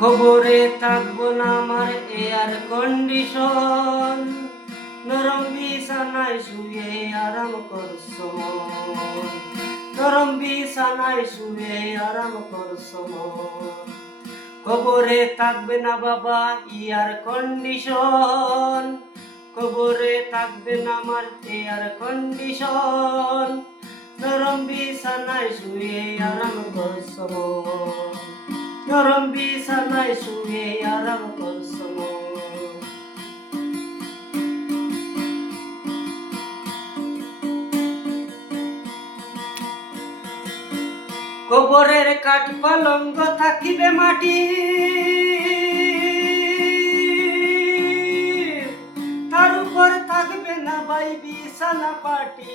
খবরে থাকবো না আমার এয়ার কন্ডিশন, নরম বিছানায় শুয়ে আরাম করছো মন, নরম বিছানায় শুয়ে আরাম করছো মন। খবরে থাকবে না বাবা এয়ার কন্ডিশন, খবরে থাকবে না আমার এয়ার কন্ডিশন, নরম বিছানায় শুয়ে আরাম করছো মন, নরম বিছানায় শুয়ে আরাম করছো মন। কবরের কাঠ পালঙ্ক থাকিবে মাটি, তার উপর থাকবে না ভাই বিছানা পাটি।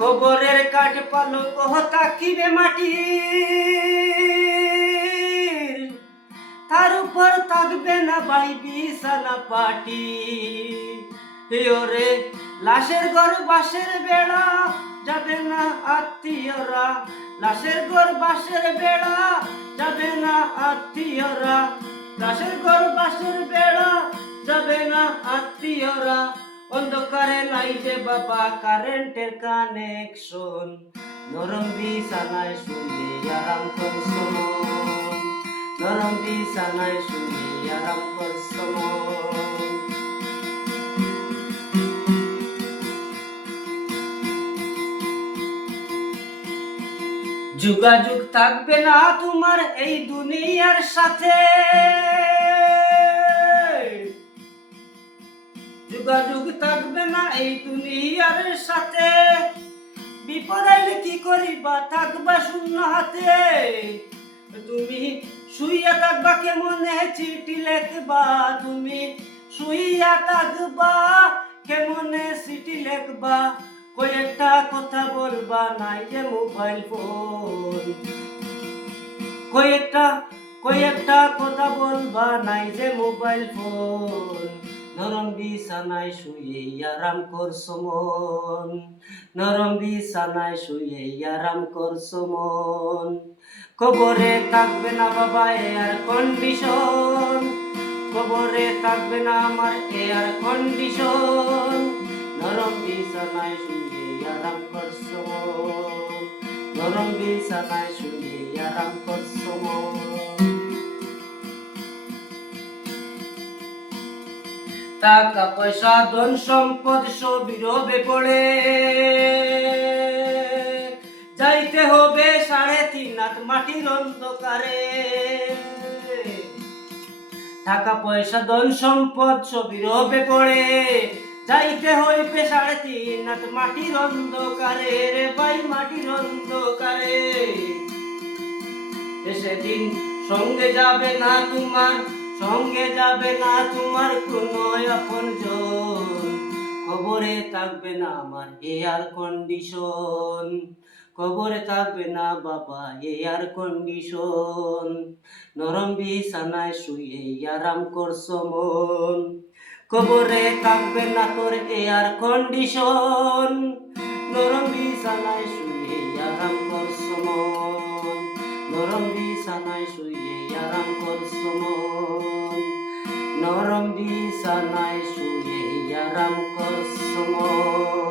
কবরের কাঠ পালঙ্ক থাকিবে মাটি, তার উপর থাকবে না ভাই বিছানা পাটি। ওরে লাশের ঘর বাঁশের বেড়া, যাবে না আত্মীয়রা, লাশের ঘর বাঁশের বেড়া, যাবে না আত্মীয়রা, লাশের ঘর বাঁশের বেড়া, যাবে না আত্মীয়রা। অন্ধকারে নাই যে বাবা কারেন্টের কানেকশন, নরম বিছানায় শুয়ে আরাম করছো মন, নরম বিছানায় শুয়ে আরাম করছো মন। যোগাযোগ থাকবে না তোমার এই দুনিয়ার সাথে, যোগাযোগ থাকবে না এই দুনিয়ার সাথে। বিপদ আইলে কি করিবা থাকবা শূন্য হাতে, তুমি শুইয়া থাকবা কেমনে চিঠি লেখবা, তুমি শুইয়া থাকবা কেমনে চিঠি লেখবা। কয়েকটা কথা বলবা নাই যে মোবাইল ফোন, কয়েকটা কথা বলবা নাই যে মোবাইল ফোন। নরম বিছানায় শুয়ে আরাম করছো মন, নরম বিছানায় শুয়ে আরাম করছো মন। কবরে থাকবে না বাবা এয়ার কন্ডিশন, কবরে থাকবে না আমার এয়ার কন্ডিশন, নরম বিছানায় শুয়ে আরাম করছো মন, নরম বিছানায় শুয়ে আরাম করছো মন। টাকা পয়সা ধন সম্পদ সবই রবে পড়ে, যাইতে হবে 3.5 হাত মাটির অন্ধকারে। টাকা পয়সা ধন সম্পদ সবই রবে পড়ে, যাইতে হইবে 3.5 হাত মাটির অন্ধকারে রে ভাই মাটির অন্ধকারে। সেদিন সঙ্গে যাবে না তোমার, সঙ্গে যাবে না তোমার কোনো আপনজন, কবরে থাকবে না আমার এয়ার কন্ডিশন, কবরে থাকবে না বাবা এয়ার কন্ডিশন, নরম বিছানায় শুয়ে আরাম করছো মন। কবরে থাকবে না তোর এয়ার কন্ডিশন, নরম বিছানায় শুয়ে আরাম করছো মন, নরম বিছানায় শুয়ে আরাম করছো মন, নরম বিছানায় শুয়ে আরাম করছো মন।